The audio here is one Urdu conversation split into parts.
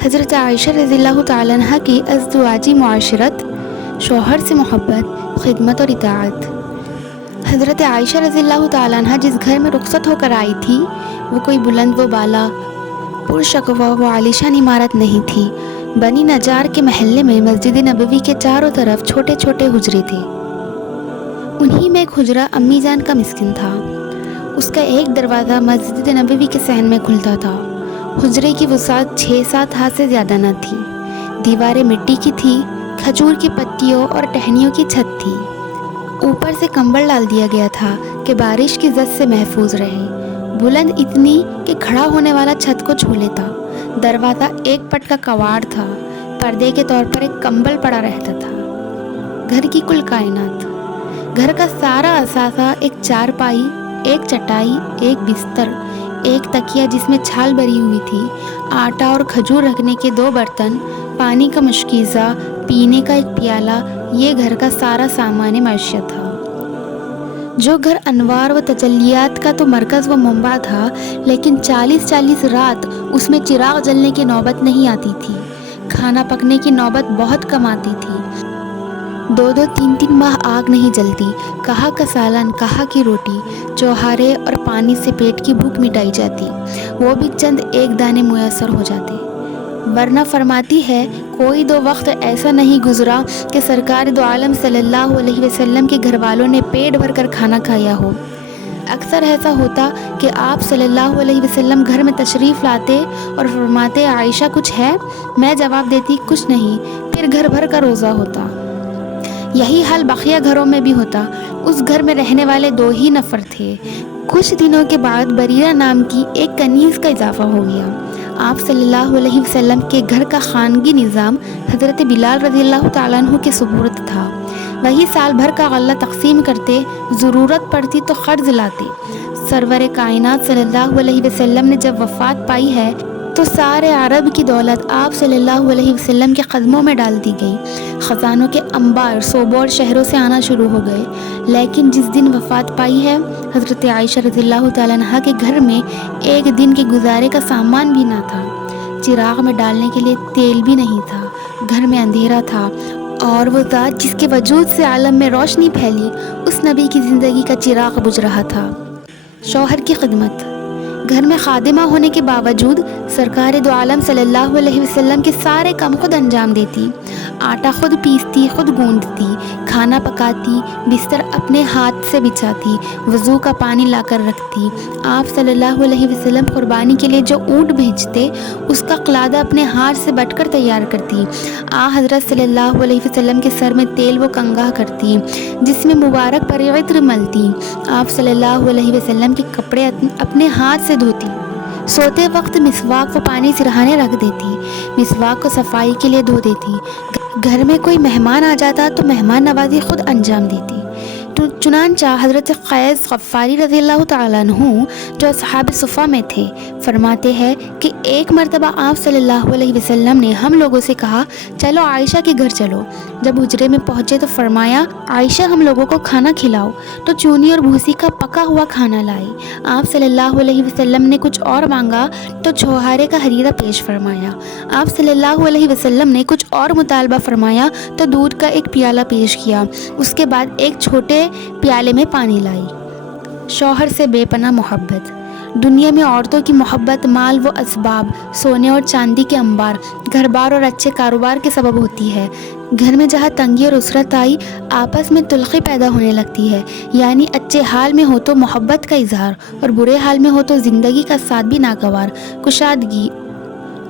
حضرت عائشہ رضی اللہ تعالیٰ عنہ کی ازدواجی معاشرت، شوہر سے محبت، خدمت اور اطاعت۔ حضرت عائشہ رضی اللہ تعالیٰ عنہ جس گھر میں رخصت ہو کر آئی تھی وہ کوئی بلند و بالا، پرشکوہ و عالیشان عمارت نہیں تھی۔ بنی نجار کے محلے میں مسجد نبوی کے چاروں طرف چھوٹے چھوٹے حجرے تھے۔ انہی میں ایک حجرہ امی جان کا مسکن تھا۔ اس کا ایک دروازہ مسجد نبوی کے صحن میں کھلتا تھا۔ حجرے کی وسعت 6-7 ہاتھ سے زیادہ نہ تھی۔ دیواریں مٹی کی تھی، کھجور کی پتیوں اور ٹہنیوں کی چھت تھی۔ اوپر سے کمبل ڈال دیا گیا تھا کہ بارش کی زد سے محفوظ رہے۔ بلند اتنی کہ کھڑا ہونے والا چھت کو چھو لیتا۔ دروازہ ایک پٹ کا کواڑ تھا۔ پردے کے طور پر ایک کمبل پڑا رہتا تھا۔ گھر کی کل کائنات، گھر کا سارا اثاثہ، ایک چارپائی، ایک چٹائی، ایک بستر، ایک تکیہ جس میں چھال بری ہوئی تھی، آٹا اور کھجور رکھنے کے 2 برتن، پانی کا مشکیزہ، پینے کا ایک پیالہ، یہ گھر کا سارا سامان معیشت تھا۔ جو گھر انوار و تجلیات کا تو مرکز و منبع تھا، لیکن 40 رات اس میں چراغ جلنے کی نوبت نہیں آتی تھی۔ کھانا پکنے کی نوبت بہت کم آتی تھی۔ 2 3 ماہ آگ نہیں جلتی، کہاں کا سالن، کہاں کی روٹی، چوہارے اور پانی سے پیٹ کی بھوک مٹائی جاتی، وہ بھی چند ایک دانے میسر ہو جاتے۔ ورنہ فرماتی ہے کوئی 2 وقت ایسا نہیں گزرا کہ سرکار دو عالم صلی اللہ علیہ وسلم کے گھر والوں نے پیٹ بھر کر کھانا کھایا ہو۔ اکثر ایسا ہوتا کہ آپ صلی اللہ علیہ وسلم گھر میں تشریف لاتے اور فرماتے عائشہ کچھ ہے؟ میں جواب دیتی کچھ نہیں، پھر گھر بھر کا روزہ ہوتا۔ یہی حال بقیہ گھروں میں بھی ہوتا۔ اس گھر میں رہنے والے 2 ہی نفر تھے۔ کچھ دنوں کے بعد بریرہ نام کی ایک کنیز کا اضافہ ہو گیا۔ آپ صلی اللہ علیہ وسلم کے گھر کا خانگی نظام حضرت بلال رضی اللہ تعالیٰ عنہ کے سپرد تھا۔ وہی سال بھر کا غلہ تقسیم کرتے، ضرورت پڑتی تو قرض لاتے۔ سرور کائنات صلی اللہ علیہ وسلم نے جب وفات پائی ہے تو سارے عرب کی دولت آپ صلی اللہ علیہ وسلم کے قدموں میں ڈال دی گئی۔ خزانوں کے انبار صوبوں اور شہروں سے آنا شروع ہو گئے۔ لیکن جس دن وفات پائی ہے حضرت عائشہ رضی اللہ تعالیٰ عنہ کے گھر میں ایک دن کے گزارے کا سامان بھی نہ تھا۔ چراغ میں ڈالنے کے لیے تیل بھی نہیں تھا۔ گھر میں اندھیرا تھا، اور وہ ذات جس کے وجود سے عالم میں روشنی پھیلی، اس نبی کی زندگی کا چراغ بجھ رہا تھا۔ شوہر کی خدمت، گھر میں خادمہ ہونے کے باوجود سرکار دو عالم صلی اللہ علیہ وسلم کے سارے کام خود انجام دیتی۔ آٹا خود پیستی، خود گوندتی، کھانا پکاتی، بستر اپنے ہاتھ سے بچھاتی، وضو کا پانی لا کر رکھتی۔ آپ صلی اللہ علیہ وسلم قربانی کے لیے جو اونٹ بھیجتے اس کا قلادہ اپنے ہاتھ سے بٹ کر تیار کرتی۔ حضرت صلی اللہ علیہ وسلم کے سر میں تیل و کنگھا کرتی، جس میں مبارک پر عطر ملتی۔ آپ صلی اللہ علیہ وسلم کے کپڑے اپنے ہاتھ سے دھوتی۔ سوتے وقت مسواک کو پانی سرہانے رکھ دیتی، مسواک کو صفائی کے لیے دھو دیتی۔ گھر میں کوئی مہمان آ جاتا تو مہمان نوازی خود انجام دیتی۔ چنانچہ حضرت قیس غفاری رضی اللہ تعالیٰ عنہ جو اصحاب صفہ میں تھے فرماتے ہیں کہ ایک مرتبہ آپ صلی اللہ علیہ وسلم نے ہم لوگوں سے کہا چلو عائشہ کے گھر چلو۔ جب حجرے میں پہنچے تو فرمایا عائشہ ہم لوگوں کو کھانا کھلاؤ، تو چونی اور بھوسی کا پکا ہوا کھانا لائی۔ آپ صلی اللہ علیہ وسلم نے کچھ اور مانگا تو چھوہارے کا حریرہ پیش فرمایا۔ آپ صلی اللہ علیہ وسلم نے کچھ اور مطالبہ فرمایا تو دودھ کا ایک پیالہ پیش کیا۔ اس کے بعد ایک چھوٹے پیالے میں پانی لائی۔ شوہر سے بے پناہ محبت، دنیا میں عورتوں کی محبت مال و اسباب، سونے اور چاندی کے انبار، گھر بار اور اچھے کاروبار کے سبب ہوتی ہے۔ گھر میں جہاں تنگی اور اسرت آئی آپس میں تلخی پیدا ہونے لگتی ہے، یعنی اچھے حال میں ہو تو محبت کا اظہار اور برے حال میں ہو تو زندگی کا ساتھ بھی ناگوار، کشادگی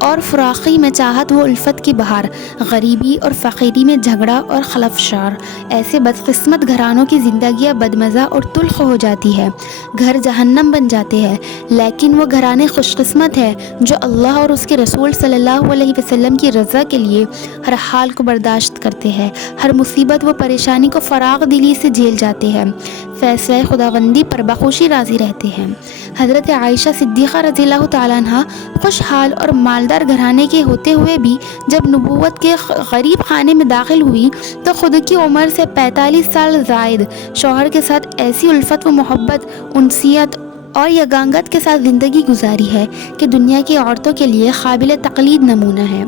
اور فراخی میں چاہت و الفت کی بہار، غریبی اور فقیری میں جھگڑا اور خلفشار۔ ایسے بدقسمت گھرانوں کی زندگیاں بدمزہ اور تلخ ہو جاتی ہے، گھر جہنم بن جاتے ہیں۔ لیکن وہ گھرانے خوش قسمت ہے جو اللہ اور اس کے رسول صلی اللہ علیہ وسلم کی رضا کے لیے ہر حال کو برداشت کرتے ہیں، ہر مصیبت و پریشانی کو فراغ دلی سے جھیل جاتے ہیں، فیصلہ خداوندی پر بخوشی راضی رہتے ہیں۔ حضرت عائشہ صدیقہ رضی اللہ تعالیٰ عنہ خوشحال اور مالدار گھرانے کے ہوتے ہوئے بھی جب نبوت کے غریب خانے میں داخل ہوئی تو خود کی عمر سے 45 سال زائد شوہر کے ساتھ ایسی الفت و محبت، انسیت اور یگانگت کے ساتھ زندگی گزاری ہے کہ دنیا کی عورتوں کے لیے قابل تقلید نمونہ ہے۔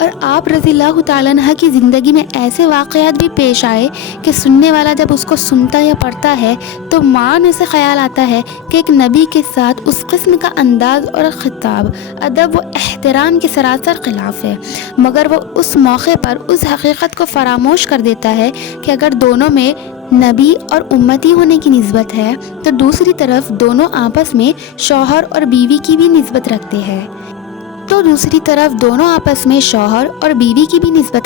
اور آپ رضی اللہ تعالیٰ عنہ کی زندگی میں ایسے واقعات بھی پیش آئے کہ سننے والا جب اس کو سنتا یا پڑھتا ہے تو مان اسے خیال آتا ہے کہ ایک نبی کے ساتھ اس قسم کا انداز اور خطاب، ادب و احترام کے سراسر خلاف ہے، مگر وہ اس موقع پر اس حقیقت کو فراموش کر دیتا ہے کہ اگر دونوں میں نبی اور امتی ہونے کی نسبت ہے تو دوسری طرف دونوں آپس میں شوہر اور بیوی کی بھی نسبت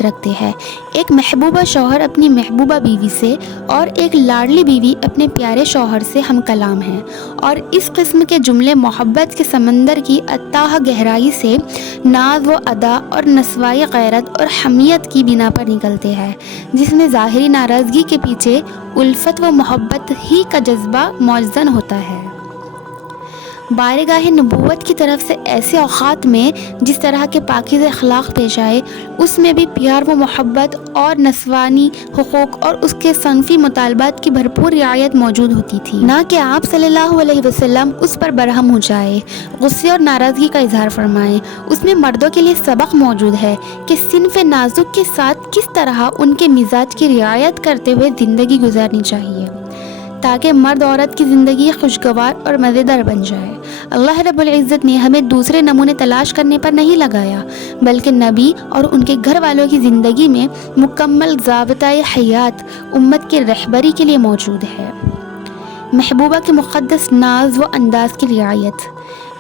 رکھتے ہیں ایک محبوبہ شوہر اپنی محبوبہ بیوی سے اور ایک لاڈلی بیوی اپنے پیارے شوہر سے ہم کلام ہیں، اور اس قسم کے جملے محبت کے سمندر کی اتاہ گہرائی سے ناز و ادا اور نسوائی غیرت اور حمیت کی بنا پر نکلتے ہیں، جس میں ظاہری ناراضگی کے پیچھے الفت و محبت ہی کا جذبہ موزن ہوتا ہے۔ بارگاہ نبوت کی طرف سے ایسے اوقات میں جس طرح کے پاکیزہ اخلاق پیش آئے، اس میں بھی پیار و محبت اور نسوانی حقوق اور اس کے صنفی مطالبات کی بھرپور رعایت موجود ہوتی تھی، نہ کہ آپ صلی اللہ علیہ وسلم اس پر برہم ہو جائے، غصے اور ناراضگی کا اظہار فرمائیں۔ اس میں مردوں کے لیے سبق موجود ہے کہ صنف نازک کے ساتھ کس طرح ان کے مزاج کی رعایت کرتے ہوئے زندگی گزارنی چاہیے تاکہ مرد عورت کی زندگی خوشگوار اور مزیدار بن جائے۔ اللہ رب العزت نے ہمیں دوسرے نمونے تلاش کرنے پر نہیں لگایا، بلکہ نبی اور ان کے گھر والوں کی زندگی میں مکمل ضابطۂ حیات امت کی رہبری کے لیے موجود ہے۔ محبوبہ کے مقدس ناز و انداز کی رعایت۔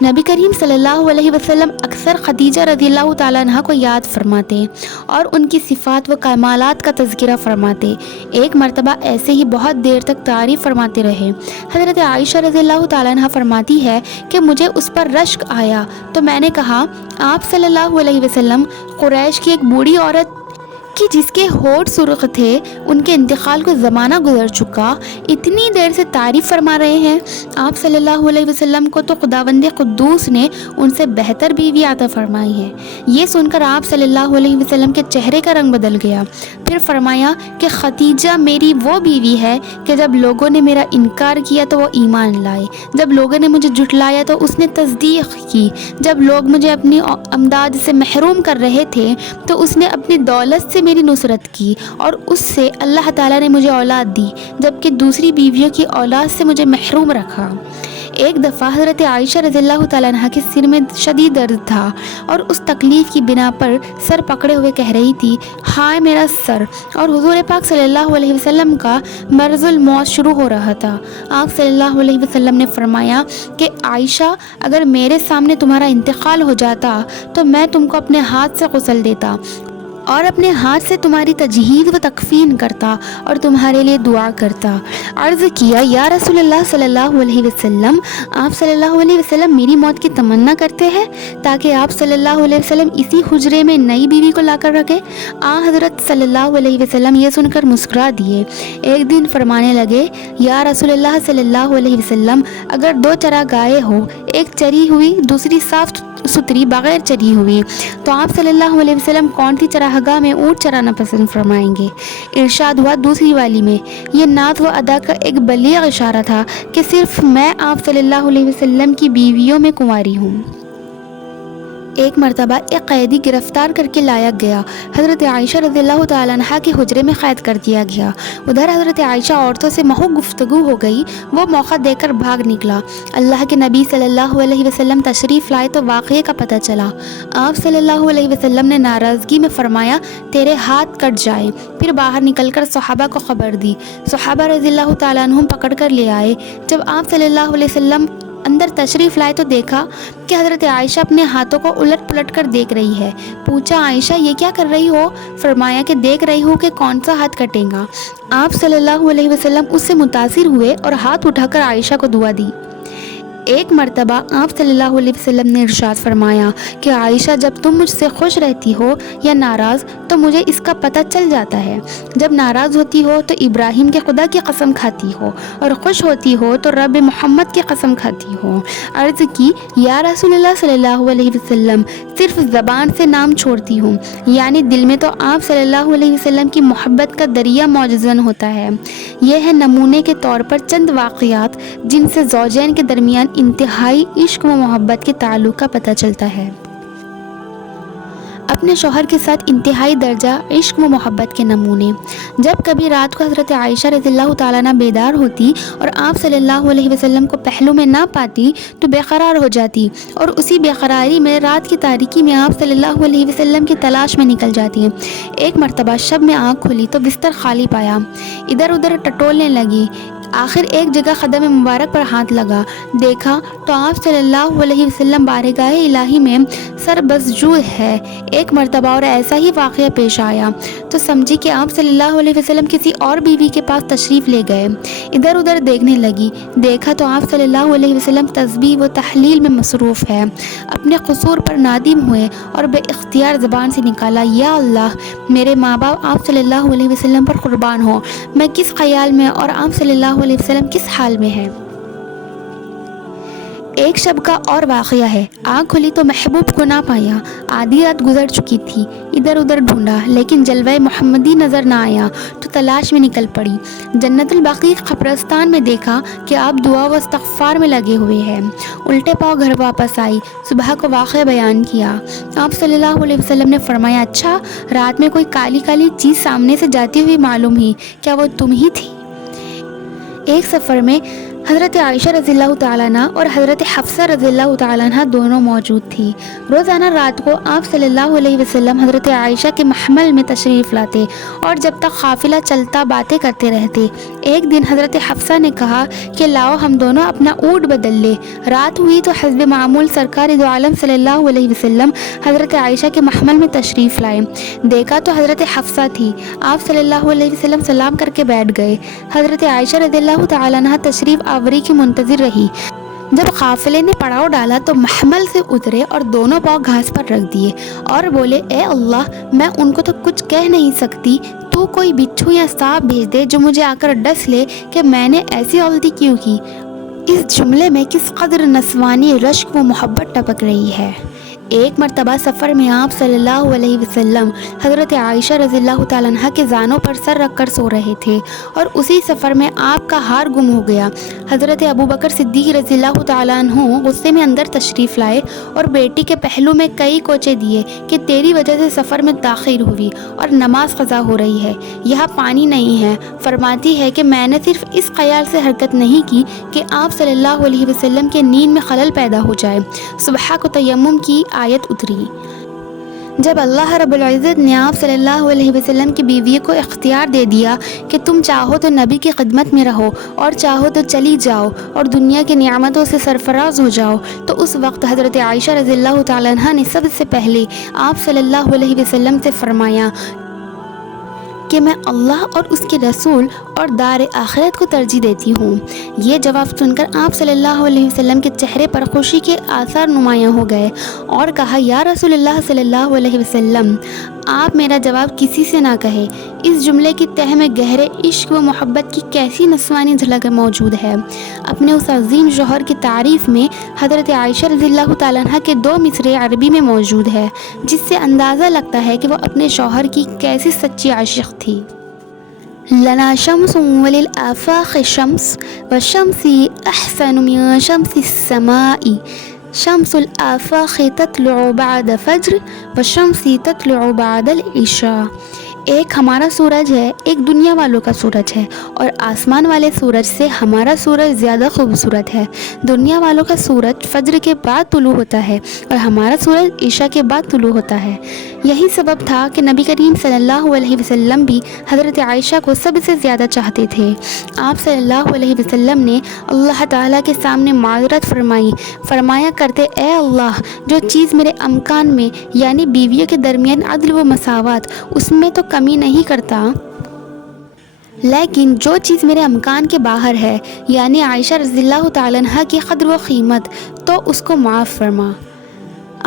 نبی کریم صلی اللہ علیہ وسلم اکثر خدیجہ رضی اللہ تعالیٰ عنہ کو یاد فرماتے اور ان کی صفات و کمالات کا تذکرہ فرماتے۔ ایک مرتبہ ایسے ہی بہت دیر تک تعریف فرماتے رہے۔ حضرت عائشہ رضی اللہ تعالیٰ عنہ فرماتی ہے کہ مجھے اس پر رشک آیا تو میں نے کہا، آپ صلی اللہ علیہ وسلم قریش کی ایک بوڑھی عورت کہ جس کے ہونٹ سرخ تھے، ان کے انتقال کو زمانہ گزر چکا، اتنی دیر سے تعریف فرما رہے ہیں۔ آپ صلی اللہ علیہ وسلم کو تو خداوند قدوس نے ان سے بہتر بیوی عطا فرمائی ہے۔ یہ سن کر آپ صلی اللہ علیہ وسلم کے چہرے کا رنگ بدل گیا۔ پھر فرمایا کہ خدیجہ میری وہ بیوی ہے کہ جب لوگوں نے میرا انکار کیا تو وہ ایمان لائے، جب لوگوں نے مجھے جھٹلایا تو اس نے تصدیق کی، جب لوگ مجھے اپنی امداد سے محروم کر رہے تھے تو اس نے اپنی دولت سے میری نصرت کی، اور اس سے اللہ تعالیٰ نے مجھے اولاد دی، جبکہ دوسری بیویوں کی اولاد سے مجھے محروم رکھا۔ ایک دفعہ حضرت عائشہ رضی اللہ تعالیٰ عنہ کے سر میں شدید درد تھا اور اس تکلیف کی بنا پر سر پکڑے ہوئے کہہ رہی تھی، ہائے میرا سر، اور حضور پاک صلی اللہ علیہ وسلم کا مرض الموت شروع ہو رہا تھا۔ آپ صلی اللہ علیہ وسلم نے فرمایا کہ عائشہ، اگر میرے سامنے تمہارا انتقال ہو جاتا تو میں تم کو اپنے ہاتھ سے غسل دیتا اور اپنے ہاتھ سے تمہاری تجہیز و تکفین کرتا اور تمہارے لیے دعا کرتا۔ عرض کیا، یا رسول اللہ صلی اللہ علیہ وسلم، آپ صلی اللہ علیہ وسلم میری موت کی تمنا کرتے ہیں تاکہ آپ صلی اللہ علیہ وسلم اسی حجرے میں نئی بیوی کو لا کر رکھے؟ حضرت صلی اللہ علیہ وسلم یہ سن کر مسکرا دیے۔ ایک دن فرمانے لگے، یا رسول اللہ صلی اللہ علیہ وسلم، اگر دو چراگاہیں ہو، ایک چری ہوئی دوسری صاف ستھری بغیر چری ہوئی، تو آپ صلی اللہ علیہ وسلم کون سی چراگاہ میں اونٹ چرانا پسند فرمائیں گے؟ ارشاد ہوا، دوسری والی میں۔ یہ نعت و ادا کا ایک بلیغ اشارہ تھا کہ صرف میں آپ صلی اللہ علیہ وسلم کی بیویوں میں کنواری ہوں۔ ایک مرتبہ ایک قیدی گرفتار کر کے لایا گیا، حضرت عائشہ رضی اللہ تعالیٰ عنہ کے حجرے میں قید کر دیا گیا۔ ادھر حضرت عائشہ عورتوں سے محو گفتگو ہو گئی، وہ موقع دے کر بھاگ نکلا۔ اللہ کے نبی صلی اللہ علیہ وسلم تشریف لائے تو واقعے کا پتہ چلا۔ آپ صلی اللہ علیہ وسلم نے ناراضگی میں فرمایا، تیرے ہاتھ کٹ جائیں۔ پھر باہر نکل کر صحابہ کو خبر دی، صحابہ رضی اللہ تعالیٰ عنہم پکڑ کر لے آئے۔ جب آپ صلی اللہ علیہ وسلم اندر تشریف لائے تو دیکھا کہ حضرت عائشہ اپنے ہاتھوں کو الٹ پلٹ کر دیکھ رہی ہے۔ پوچھا، عائشہ یہ کیا کر رہی ہو؟ فرمایا کہ دیکھ رہی ہوں کہ کون سا ہاتھ کٹے گا۔ آپ صلی اللہ علیہ وسلم اس سے متاثر ہوئے اور ہاتھ اٹھا کر عائشہ کو دعا دی۔ ایک مرتبہ آپ صلی اللہ علیہ وسلم نے ارشاد فرمایا کہ عائشہ جب تم مجھ سے خوش رہتی ہو یا ناراض تو مجھے اس کا پتہ چل جاتا ہے. جب ناراض ہوتی ہو تو ابراہیم کے خدا کی قسم کھاتی ہو اور خوش ہوتی ہو تو رب محمد کی قسم کھاتی ہو. عرض کی یا رسول اللہ صلی اللہ علیہ وسلم صرف زبان سے نام چھوڑتی ہوں، یعنی دل میں تو آپ صلی اللہ علیہ وسلم کی محبت کا دریا موجزن ہوتا ہے. یہ ہے نمونے کے طور پر چند واقعات جن سے زوجین کے درمیان انتہائی عشق و محبت کے تعلق کا پتہ چلتا ہے. اپنے شوہر کے ساتھ انتہائی درجہ عشق و محبت کے نمونے. جب کبھی رات کو حضرت عائشہ رضی اللہ تعالیٰ عنہ بیدار ہوتی اور آپ صلی اللہ علیہ وسلم کو پہلو میں نہ پاتی تو بے قرار ہو جاتی اور اسی بے قراری میں رات کی تاریکی میں آپ صلی اللہ علیہ وسلم کی تلاش میں نکل جاتی. ایک مرتبہ شب میں آنکھ کھلی تو بستر خالی پایا. ادھر ادھر ٹٹولنے لگی. آخر ایک جگہ قدم مبارک پر ہاتھ لگا. دیکھا تو آپ صلی اللہ علیہ وسلم بارگاہ الہی میں سر بسجود ہے. ایک مرتبہ اور ایسا ہی واقعہ پیش آیا تو سمجھی کہ آپ صلی اللہ علیہ وسلم کسی اور بیوی کے پاس تشریف لے گئے. ادھر ادھر دیکھنے لگی. دیکھا تو آپ صلی اللہ علیہ وسلم تسبیح و تحلیل میں مصروف ہے. اپنے قصور پر نادم ہوئے اور بے اختیار زبان سے نکالا یا اللہ میرے ماں باپ آپ صلی اللہ علیہ وسلم پر قربان ہو. میں کس خیال میں اور آپ صلی اللہ علیہ وسلم کس حال میں ہے. ایک شب کا اور واقعہ ہے. آنکھ کھلی تو محبوب کو نہ پایا. آدھی رات گزر چکی تھی. ادھر ادھر ڈھونڈا لیکن جلوہ محمدی نظر نہ آیا تو تلاش میں نکل پڑی. جنت البقیع قبرستان میں دیکھا کہ آپ دعا و استغفار میں لگے ہوئے ہیں. الٹے پاؤں گھر واپس آئی. صبح کو واقعہ بیان کیا. آپ صلی اللہ علیہ وسلم نے فرمایا اچھا رات میں کوئی کالی کالی چیز سامنے سے جاتی ہوئی معلوم ہوئی، کیا وہ تم ہی تھی؟ ایک سفر میں حضرت عائشہ رضی اللہ تعالیٰ عنہ اور حضرت حفصہ رضی اللہ تعالیٰ عنہ دونوں موجود تھی. روزانہ رات کو آپ صلی اللہ علیہ وسلم حضرت عائشہ کے محمل میں تشریف لاتے اور جب تک قافلہ چلتا باتیں کرتے رہتے. ایک دن حضرت حفصہ نے کہا کہ لاؤ ہم دونوں اپنا اونٹ بدل لے. رات ہوئی تو حسب معمول سرکار دو عالم صلی اللہ علیہ وسلم حضرت عائشہ کے محمل میں تشریف لائے. دیکھا تو حضرت حفصہ تھی. آپ صلی اللہ علیہ وسلم سلام کر کے بیٹھ گئے. حضرت عائشہ رضی اللہ تعالیٰ عنہ تشریف آوری کی منتظر رہی. جب قافلے نے پڑاؤ ڈالا تو محمل سے اترے اور دونوں پاؤں گھاس پر رکھ دیے اور بولے اے اللہ میں ان کو تو کچھ کہہ نہیں سکتی، تو کوئی بچھو یا سانپ بھیج دے جو مجھے آ کر ڈس لے کہ میں نے ایسی غلطی کیوں کی. اس جملے میں کس قدر نسوانی رشک و محبت ٹپک رہی ہے. ایک مرتبہ سفر میں آپ صلی اللہ علیہ وسلم حضرت عائشہ رضی اللہ تعالیٰ عنہ کے زانوں پر سر رکھ کر سو رہے تھے اور اسی سفر میں آپ کا ہار گم ہو گیا. حضرت ابوبکر صدیق رضی اللہ تعالیٰ عنہ غصے میں اندر تشریف لائے اور بیٹی کے پہلو میں کئی کوچے دیے کہ تیری وجہ سے سفر میں تاخیر ہوئی اور نماز قضا ہو رہی ہے، یہاں پانی نہیں ہے. فرماتی ہے کہ میں نے صرف اس خیال سے حرکت نہیں کی کہ آپ صلی اللہ علیہ وسلم کے نیند میں خلل پیدا ہو جائے. صبح کو تیمم کی آیت اتری. جب اللہ رب العزت نے آپ صلی اللہ علیہ وسلم کی بیوی کو اختیار دے دیا کہ تم چاہو تو نبی کی خدمت میں رہو اور چاہو تو چلی جاؤ اور دنیا کی نعمتوں سے سرفراز ہو جاؤ، تو اس وقت حضرت عائشہ رضی اللہ تعالیٰ عنہ نے سب سے پہلے آپ صلی اللہ علیہ وسلم سے فرمایا کہ میں اللہ اور اس کے رسول اور دار آخرت کو ترجیح دیتی ہوں. یہ جواب سن کر آپ صلی اللہ علیہ وسلم کے چہرے پر خوشی کے آثار نمایاں ہو گئے اور کہا یا رسول اللہ صلی اللہ علیہ وسلم آپ میرا جواب کسی سے نہ کہے. اس جملے کی تہ میں گہرے عشق و محبت کی کیسی نسوانی جھلک موجود ہے. اپنے اس عظیم شوہر کی تعریف میں حضرت عائشہ رضی اللہ تعالیٰ عنہ کے 2 مصرعے عربی میں موجود ہے جس سے اندازہ لگتا ہے کہ وہ اپنے شوہر کی کیسی سچی عاشق تھی. لنا شمس وللآفاق شمس والشمس احسن من شمس السماء شمس الآفاق تطلع بعد فجر والشمس تطلع بعد العشاء. ایک ہمارا سورج ہے، ایک دنیا والوں کا سورج ہے، اور آسمان والے سورج سے ہمارا سورج زیادہ خوبصورت ہے. دنیا والوں کا سورج فجر کے بعد طلوع ہوتا ہے اور ہمارا سورج عشاء کے بعد طلوع ہوتا ہے. یہی سبب تھا کہ نبی کریم صلی اللہ علیہ وسلم بھی حضرت عائشہ کو سب سے زیادہ چاہتے تھے. آپ صلی اللہ علیہ وسلم نے اللہ تعالیٰ کے سامنے معذرت فرمایا کرتے اے اللہ جو چیز میرے امکان میں یعنی بیویوں کے درمیان عدل و مساوات اس میں تو کمی نہیں کرتا، لیکن جو چیز میرے امکان کے باہر ہے یعنی عائشہ رضی اللہ تعالیٰ عنہ کی قدر و قیمت تو اس کو معاف فرما۔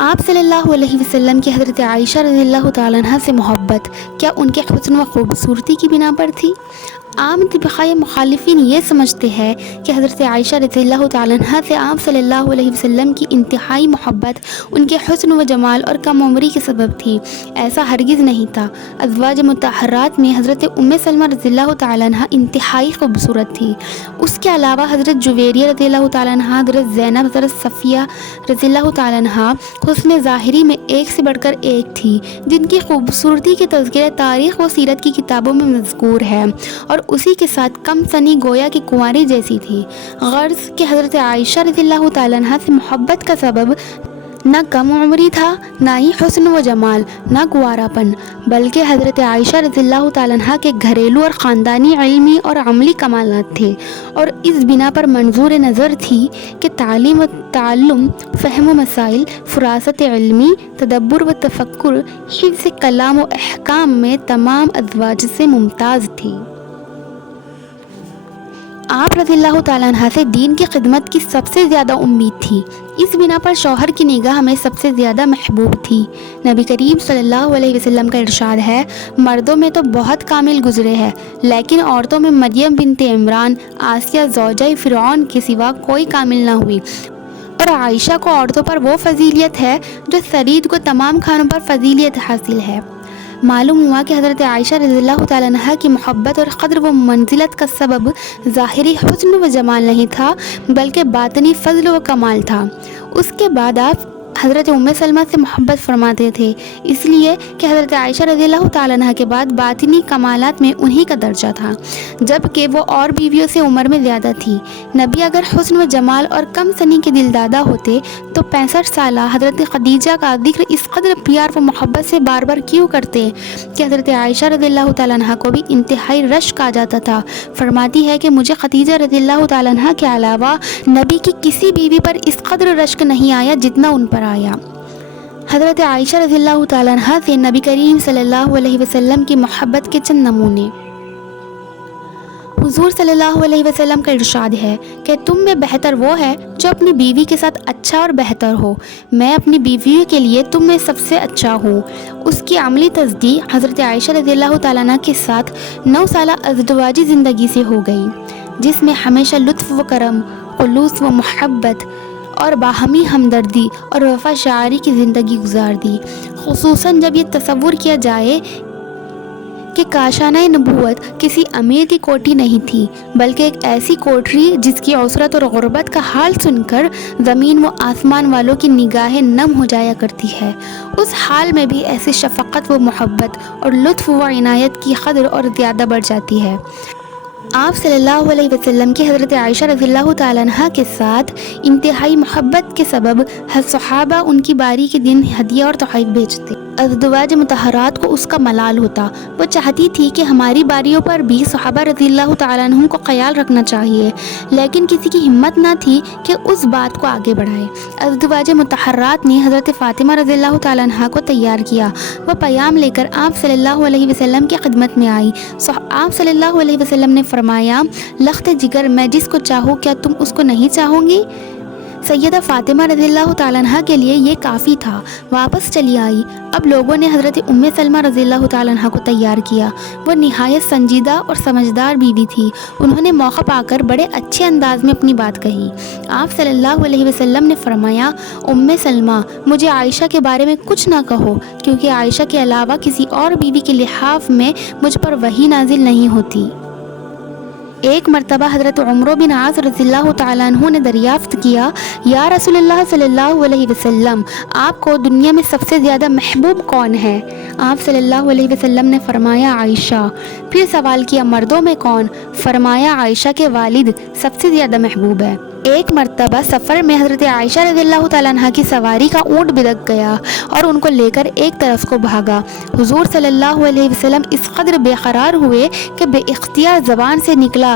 آپ صلی اللہ علیہ وسلم کی حضرت عائشہ رضی اللہ تعالیٰ عنہ سے محبت کیا ان کے حسن و خوبصورتی کی بنا پر تھی؟ عام طبقہ مخالفین یہ سمجھتے ہیں کہ حضرت عائشہ رضی اللہ تعالیٰ عنہ سے آپ صلی اللہ علیہ وسلم کی انتہائی محبت ان کے حسن و جمال اور کم عمری کے سبب تھی۔ ایسا ہرگز نہیں تھا۔ ازواج مطہرات میں حضرت ام سلمہ رضی اللہ تعالیٰ عنہ انتہائی خوبصورت تھی۔ اس کے علاوہ حضرت جویریہ رضی اللہ تعالیٰ عنہ، حضرت زینب، حضرت صفیہ رضی اللہ تعالیٰ عنہ حسن ظاہری میں ایک سے بڑھ کر ایک تھی، جن کی خوبصورتی کے تذکرہ تاریخ و سیرت کی کتابوں میں مذکور ہے، اور اسی کے ساتھ کم سنی گویا کہ کنواری جیسی تھی۔ غرض کہ حضرت عائشہ رضی اللہ تعالیٰ عنہ سے محبت کا سبب نہ کم عمری تھا، نہ ہی حسن و جمال، نہ گوارا پن، بلکہ حضرت عائشہ رضی اللہ تعالیٰ عنہ کے گھریلو اور خاندانی علمی اور عملی کمالات تھے، اور اس بنا پر منظور نظر تھی کہ تعلیم و تعلم، فہم و مسائل، فراست علمی، تدبر و تفکر، حفظ کلام و احکام میں تمام ازواج سے ممتاز تھی۔ آپ رضی اللہ تعالیٰ عنہ سے دین کی خدمت کی سب سے زیادہ امید تھی، اس بنا پر شوہر کی نگاہ میں سب سے زیادہ محبوب تھی۔ نبی کریم صلی اللہ علیہ وسلم کا ارشاد ہے، مردوں میں تو بہت کامل گزرے ہیں، لیکن عورتوں میں مریم بنت عمران، آسیہ زوجہ فرعون کے سوا کوئی کامل نہ ہوئی، اور عائشہ کو عورتوں پر وہ فضیلیت ہے جو سرید کو تمام خانوں پر فضیلیت حاصل ہے۔ معلوم ہوا کہ حضرت عائشہ رضی اللہ تعالیٰ عنہ کی محبت اور قدر و منزلت کا سبب ظاہری حسن و جمال نہیں تھا، بلکہ باطنی فضل و کمال تھا۔ اس کے بعد آپ حضرت ام سلمہ سے محبت فرماتے تھے، اس لیے کہ حضرت عائشہ رضی اللہ تعالیٰ عنہ کے بعد باطنی کمالات میں انہی کا درجہ تھا، جبکہ وہ اور بیویوں سے عمر میں زیادہ تھی۔ نبی اگر حسن و جمال اور کم سنی کے دلدادہ ہوتے تو 65 سالہ حضرت خدیجہ کا ذکر اس قدر پیار و محبت سے بار بار کیوں کرتے کہ حضرت عائشہ رضی اللہ تعالیٰ عنہ کو بھی انتہائی رشک آ جاتا تھا۔ فرماتی ہے کہ مجھے خدیجہ رضی اللہ تعالیٰ عنہ کے علاوہ نبی کی کسی بیوی پر اس قدر رشک نہیں آیا جتنا ان پر آیا۔ حضرت عائشہ رضی اللہ تعالیٰ عنہ سے نبی کریم صلی اللہ علیہ وسلم کی محبت کے چند نمونے۔ حضور صلی اللہ علیہ وسلم کا ارشاد ہے کہ تم میں بہتر وہ ہے جو اپنی بیوی کے ساتھ اچھا اور بہتر ہو، میں اپنی بیوی کے لیے تم میں سب سے اچھا ہوں۔ اس کی عملی تصدیق حضرت عائشہ رضی اللہ تعالیٰ عنہ کے ساتھ 9 سالہ ازدواجی زندگی سے ہو گئی، جس میں ہمیشہ لطف و کرم، خلوص و محبت اور باہمی ہمدردی اور وفا شعاری کی زندگی گزار دی۔ خصوصاً جب یہ تصور کیا جائے کہ کاشانہ نبوت کسی امیر کی کوٹھی نہیں تھی، بلکہ ایک ایسی کوٹری جس کی عسرت اور غربت کا حال سن کر زمین و آسمان والوں کی نگاہیں نم ہو جایا کرتی ہے، اس حال میں بھی ایسی شفقت و محبت اور لطف و عنایت کی قدر اور زیادہ بڑھ جاتی ہے۔ آپ صلی اللہ علیہ وسلم کی حضرت عائشہ رضی اللہ تعالیٰ عنہ کے ساتھ انتہائی محبت کے سبب صحابہ ان کی باری کے دن ہدیہ اور تحائف بھیجتے۔ ازدواج مطہرات کو اس کا ملال ہوتا، وہ چاہتی تھی کہ ہماری باریوں پر بھی صحابہ رضی اللہ تعالیٰ عنہ کو خیال رکھنا چاہیے، لیکن کسی کی ہمت نہ تھی کہ اس بات کو آگے بڑھائے۔ ازدواج مطہرات نے حضرت فاطمہ رضی اللہ تعالیٰ عنہ کو تیار کیا، وہ پیام لے کر آپ صلی اللہ علیہ وسلم کی خدمت میں آئی۔ آپ صلی اللہ علیہ وسلم نے فرمایا، لخت جگر میں جس کو چاہوں کیا تم اس کو نہیں چاہوں گی؟ سیدہ فاطمہ رضی اللہ تعالیٰ عنہ کے لیے یہ کافی تھا، واپس چلی آئی۔ اب لوگوں نے حضرت ام سلمہ رضی اللہ تعالیٰ عنہ کو تیار کیا، وہ نہایت سنجیدہ اور سمجھدار بیوی تھی، انہوں نے موقع پا کر بڑے اچھے انداز میں اپنی بات کہی۔ آپ صلی اللہ علیہ وسلم نے فرمایا، ام سلمہ مجھے عائشہ کے بارے میں کچھ نہ کہو، کیونکہ عائشہ کے علاوہ کسی اور بیوی کے لحاف میں مجھ پر وحی نازل نہیں ہوتی۔ ایک مرتبہ حضرت عمرو بن عاص رضی اللہ تعالیٰ عنہ نے دریافت کیا، یا رسول اللہ صلی اللہ علیہ وسلم، آپ کو دنیا میں سب سے زیادہ محبوب کون ہے؟ آپ صلی اللہ علیہ وسلم نے فرمایا، عائشہ۔ پھر سوال کیا، مردوں میں کون؟ فرمایا، عائشہ کے والد سب سے زیادہ محبوب ہے۔ ایک مرتبہ سفر میں حضرت عائشہ رضی اللہ تعالیٰ عنہ کی سواری کا اونٹ بدک گیا اور ان کو لے کر ایک طرف کو بھاگا۔ حضور صلی اللہ علیہ وسلم اس قدر بے قرار ہوئے کہ بے اختیار زبان سے نکلا،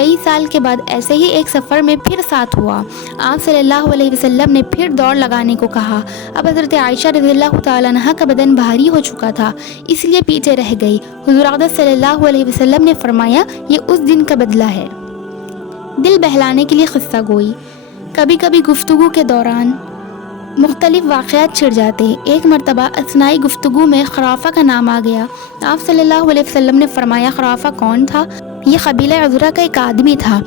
کئی سال کے بعد ایسے ہی ایک سفر میں پھر ساتھ ہوا۔ آپ صلی اللہ علیہ وسلم نے پھر دوڑ لگانے کو کہا۔ اب حضرت عائشہ رضی اللہ تعالیٰ عنہ کا بدن بھاری ہو چکا تھا، اس لیے پیچھے رہ گئی۔ حضور اقدس صلی اللہ علیہ وسلم نے فرمایا، یہ اس دن کا بدلہ ہے۔ دل بہلانے کے لیے قصہ گوئی۔ کبھی کبھی گفتگو کے دوران مختلف واقعات چھڑ جاتے۔ ایک مرتبہ اثنائی گفتگو میں خرافہ کا نام آ گیا۔ آپ صلی اللہ علیہ وسلم نے فرمایا، خرافہ کون تھا؟ یہ قبیلہ عذرہ کا ایک آدمی تھا،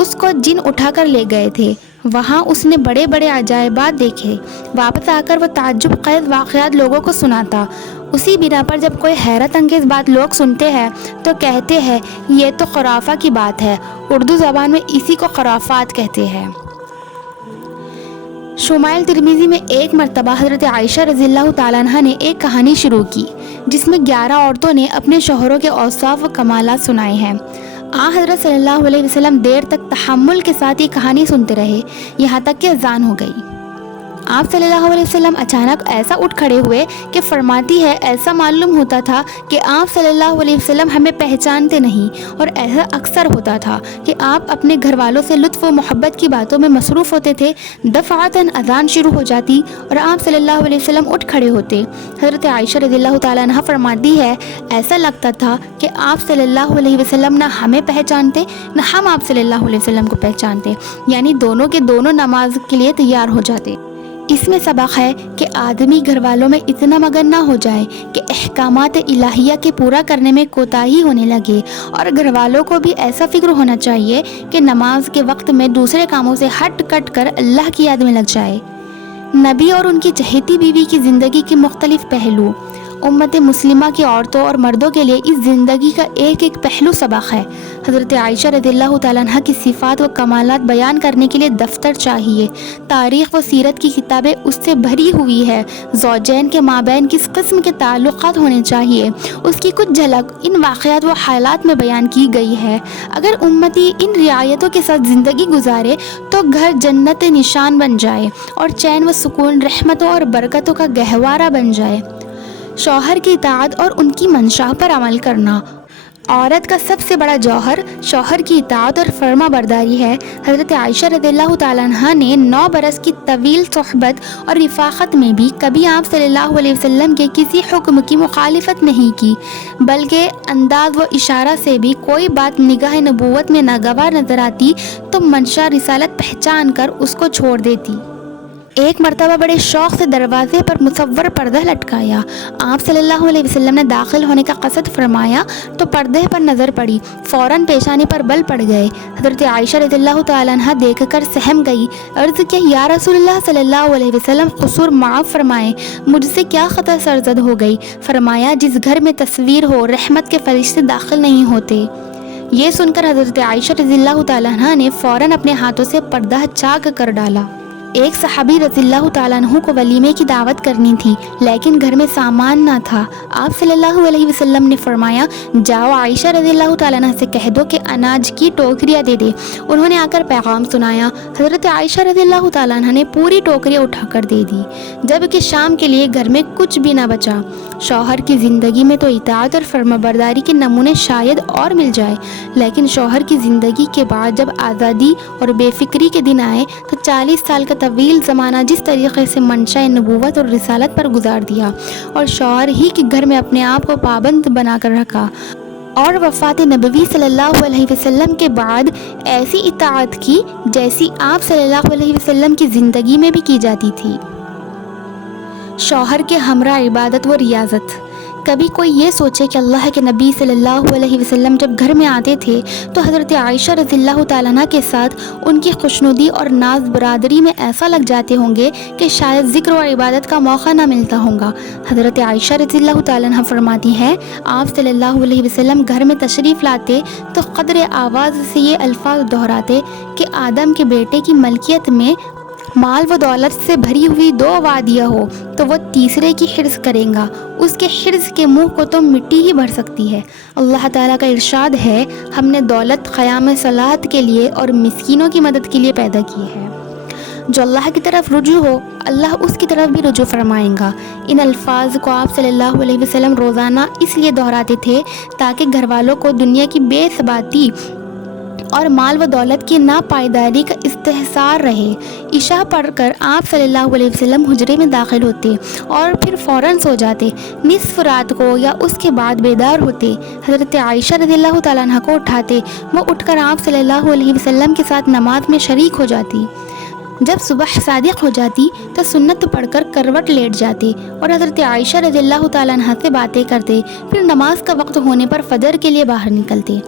اس کو جن اٹھا کر لے گئے تھے۔ وہاں اس نے بڑے بڑے عجائبات دیکھے۔ واپس آ کر وہ تعجب خیز واقعات لوگوں کو سناتا۔ اسی بنا پر جب کوئی حیرت انگیز بات لوگ سنتے ہیں تو کہتے ہیں یہ تو خرافہ کی بات ہے۔ اردو زبان میں اسی کو خرافات کہتے ہیں۔ شمائل ترمذی میں ایک مرتبہ حضرت عائشہ رضی اللہ تعالیٰ عنہ نے ایک کہانی شروع کی جس میں 11 عورتوں نے اپنے شوہروں کے اوصاف و کمالات سنائے ہیں۔ حضرت صلی اللہ علیہ وسلم دیر تک تحمل کے ساتھ یہ کہانی سنتے رہے، یہاں تک کہ اذان ہو گئی۔ آپ صلی اللہ علیہ وسلم اچانک ایسا اٹھ کھڑے ہوئے کہ فرماتی ہے ایسا معلوم ہوتا تھا کہ آپ صلی اللہ علیہ وسلم ہمیں پہچانتے نہیں، اور ایسا اکثر ہوتا تھا کہ آپ اپنے گھر والوں سے لطف و محبت کی باتوں میں مصروف ہوتے تھے۔ دفعتاً اذان شروع ہو جاتی اور آپ صلی اللہ علیہ وسلم اٹھ کھڑے ہوتے۔ حضرت عائشہ رضی اللہ تعالیٰ عنہ فرماتی ہے ایسا لگتا تھا کہ آپ صلی اللہ علیہ وسلم نہ ہمیں پہچانتے نہ ہم آپ صلی اللہ علیہ وسلم کو پہچانتے، یعنی دونوں کے دونوں نماز کے لیے تیار ہو جاتے۔ اس میں سبق ہے کہ آدمی گھر والوں میں اتنا مگن نہ ہو جائے کہ احکامات الہیہ کے پورا کرنے میں کوتاہی ہونے لگے، اور گھر والوں کو بھی ایسا فکر ہونا چاہیے کہ نماز کے وقت میں دوسرے کاموں سے ہٹ کٹ کر اللہ کی یاد میں لگ جائے۔ نبی اور ان کی چہیتی بیوی کی زندگی کے مختلف پہلو۔ امت مسلمہ کی عورتوں اور مردوں کے لیے اس زندگی کا ایک ایک پہلو سبق ہے۔ حضرت عائشہ رضی اللہ تعالیٰ عنہ کی صفات و کمالات بیان کرنے کے لیے دفتر چاہیے۔ تاریخ و سیرت کی کتابیں اس سے بھری ہوئی ہے۔ زوجین کے مابین کس قسم کے تعلقات ہونے چاہیے، اس کی کچھ جھلک ان واقعات و حالات میں بیان کی گئی ہے۔ اگر امتی ان رعایتوں کے ساتھ زندگی گزارے تو گھر جنت نشان بن جائے اور چین و سکون رحمتوں اور برکتوں کا گہوارہ بن جائے۔ شوہر کی اطاعت اور ان کی منشا پر عمل کرنا۔ عورت کا سب سے بڑا جوہر شوہر کی اطاعت اور فرما برداری ہے۔ حضرت عائشہ رضی اللہ تعالیٰ عنہ نے 9 برس کی طویل صحبت اور رفاقت میں بھی کبھی آپ صلی اللہ علیہ وسلم کے کسی حکم کی مخالفت نہیں کی، بلکہ انداز و اشارہ سے بھی کوئی بات نگاہ نبوت میں ناگوار نظر آتی تو منشا رسالت پہچان کر اس کو چھوڑ دیتی۔ ایک مرتبہ بڑے شوق سے دروازے پر مصور پردہ لٹکایا۔ آپ صلی اللہ علیہ وسلم نے داخل ہونے کا قصد فرمایا تو پردے پر نظر پڑی، فوراً پیشانی پر بل پڑ گئے۔ حضرت عائشہ رضی اللہ تعالیٰ عنہ دیکھ کر سہم گئی، عرض کیا یا رسول اللہ صلی اللہ علیہ وسلم قصور معاف فرمائیں، مجھ سے کیا خطا سرزد ہو گئی؟ فرمایا جس گھر میں تصویر ہو رحمت کے فرشتے داخل نہیں ہوتے۔ یہ سن کر حضرت عائشہ رضی اللہ تعالیٰ عنہ نے فوراً اپنے ہاتھوں سے پردہ چاک کر ڈالا۔ ایک صحابی رضی اللہ تعالیٰ عنہ کو ولیمے کی دعوت کرنی تھی، لیکن گھر میں سامان نہ تھا۔ آپ صلی اللہ علیہ وسلم نے فرمایا جاؤ عائشہ رضی اللہ تعالیٰ عنہ سے کہہ دو کہ اناج کی ٹوکریاں دے دے۔ انہوں نے آ کر پیغام سنایا۔ حضرت عائشہ رضی اللہ تعالیٰ عنہ نے پوری ٹوکریاں اٹھا کر دے دی، جبکہ شام کے لیے گھر میں کچھ بھی نہ بچا۔ شوہر کی زندگی میں تو اطاعت اور فرمانبرداری کے نمونے شاید اور مل جائے، لیکن شوہر کی زندگی کے بعد جب آزادی اور بے فکری کے دن آئے تو 40 سال کا طویل زمانہ جس طریقے سے منشا نبوت اور رسالت پر گزار دیا اور شوہر ہی کے گھر میں اپنے آپ کو پابند بنا کر رکھا، اور وفات نبوی صلی اللہ علیہ وسلم کے بعد ایسی اطاعت کی جیسی آپ صلی اللہ علیہ وسلم کی زندگی میں بھی کی جاتی تھی۔ شوہر کے ہمراہ عبادت و ریاضت۔ کبھی کوئی یہ سوچے کہ اللہ کے نبی صلی اللہ علیہ وسلم جب گھر میں آتے تھے تو حضرت عائشہ رضی اللہ تعالیٰ عنہ کے ساتھ ان کی خوشنودی اور ناز برادری میں ایسا لگ جاتے ہوں گے کہ شاید ذکر و عبادت کا موقع نہ ملتا ہوگا۔ حضرت عائشہ رضی اللہ تعالیٰ عنہ فرماتی ہیں آپ صلی اللہ علیہ وسلم گھر میں تشریف لاتے تو قدر آواز سے یہ الفاظ دہراتے کہ آدم کے بیٹے کی ملکیت میں مال و دولت سے بھری ہوئی 2 وادیاں ہو تو وہ تیسرے کی حرص کرے گا، اس کے حرص کے منہ کو تو مٹی ہی بھر سکتی ہے۔ اللہ تعالیٰ کا ارشاد ہے ہم نے دولت قیام صلاۃ کے لیے اور مسکینوں کی مدد کے لیے پیدا کی ہے۔ جو اللہ کی طرف رجوع ہو اللہ اس کی طرف بھی رجوع فرمائے گا۔ ان الفاظ کو آپ صلی اللہ علیہ وسلم روزانہ اس لیے دہراتے تھے تاکہ گھر والوں کو دنیا کی بے ثباتی اور مال و دولت کی ناپائیداری کا استحصار رہے۔ عشاء پڑھ کر آپ صلی اللہ علیہ وسلم حجرے میں داخل ہوتے اور پھر فوراً سو جاتے۔ نصف رات کو یا اس کے بعد بیدار ہوتے، حضرت عائشہ رضی اللہ تعالیٰ عنہ کو اٹھاتے، وہ اٹھ کر آپ صلی اللہ علیہ وسلم کے ساتھ نماز میں شریک ہو جاتی۔ جب صبح صادق ہو جاتی تو سنت پڑھ کر کروٹ لیٹ جاتے اور حضرت عائشہ رضی اللہ تعالیٰ عنہ سے باتیں کرتے، پھر نماز کا وقت ہونے پر فجر کے لیے باہر نکلتے۔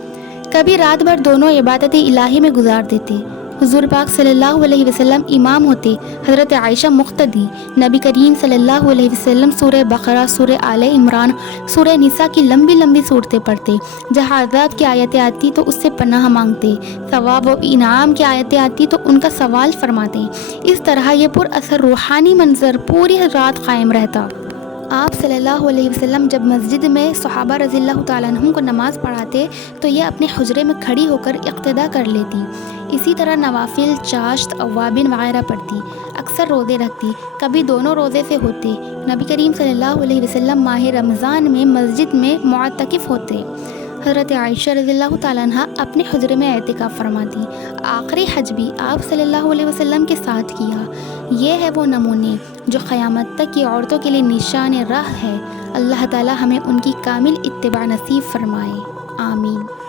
کبھی رات بھر دونوں عبادت الہی میں گزار دیتے۔ حضور پاک صلی اللہ علیہ وسلم امام ہوتے، حضرت عائشہ مقتدی۔ نبی کریم صلی اللہ علیہ وسلم سورہ بقرہ، سورہ آل عمران، سورہ نساء کی لمبی لمبی صورتیں پڑھتے۔ جہاں عذاب کی آیتیں آتی تو اس سے پناہ مانگتے، ثواب و انعام کی آیتیں آتی تو ان کا سوال فرماتے۔ اس طرح یہ پر اثر روحانی منظر پوری رات قائم رہتا۔ آپ صلی اللہ علیہ وسلم جب مسجد میں صحابہ رضی اللہ تعالیٰ عنہم کو نماز پڑھاتے تو یہ اپنے حجرے میں کھڑی ہو کر اقتدا کر لیتی۔ اسی طرح نوافل، چاشت، اوابین وغیرہ پڑھتی، اکثر روزے رکھتی، کبھی دونوں روزے سے ہوتے۔ نبی کریم صلی اللہ علیہ وسلم ماہ رمضان میں مسجد میں معتکف ہوتے۔ حضرت عائشہ رضی اللہ تعالیٰ عنہ اپنے حجرے میں اعتکاف فرماتی۔ آخری حج بھی آپ صلی اللہ علیہ وسلم کے ساتھ کیا۔ یہ ہے وہ نمونے جو قیامت تک کی عورتوں کے لیے نشان راہ ہے۔ اللہ تعالیٰ ہمیں ان کی کامل اتباع نصیب فرمائے، آمین۔